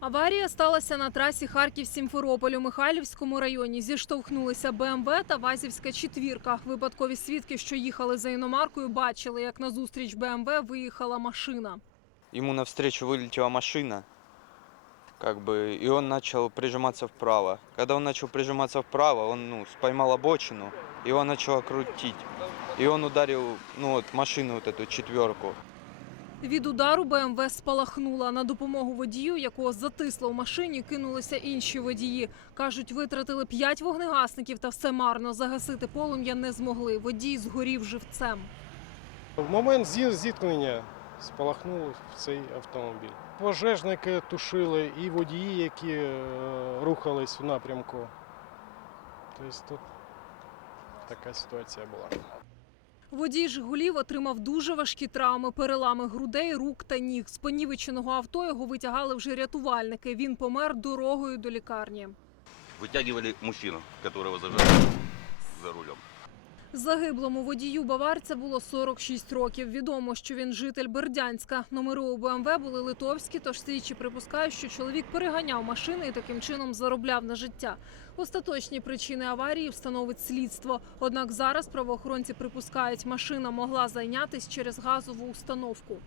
Аварія сталася на трасі Харків-Сімферополь у Михайлівському районі. Зіштовхнулися БМВ та Вазівська четвірка. Випадкові свідки, що їхали за іномаркою, бачили, як назустріч БМВ виїхала машина. Ему навстречу вылетела машина, как бы, и он начал прижиматься вправо. Когда он начал прижиматься вправо, он ну, поймал обочину, и он начал крутить. И он ударил ну, вот, машину, вот эту четверку. Від удару БМВ спалахнула. На допомогу водію, якого затисло в машині, кинулися інші водії. Кажуть, витратили п'ять вогнегасників та все марно. Загасити полум'я не змогли. Водій згорів живцем. В момент зі- зіткнення спалахнув цей автомобіль. Пожежники тушили і водії, які е, рухались в напрямку. Тобто тут така ситуація була. Водій Жигулів отримав дуже важкі травми, перелами грудей, рук та ніг. З понівеченого авто його витягали вже рятувальники. Він помер дорогою до лікарні. Витягували мужчину, якого зажали за рулем. Загиблому водію баварця було 46 років. Відомо, що він житель Бердянська. Номери у БМВ були литовські, тож слідчі припускають, що чоловік переганяв машини і таким чином заробляв на життя. Остаточні причини аварії встановить слідство. Однак зараз правоохоронці припускають, машина могла зайнятись через газову установку.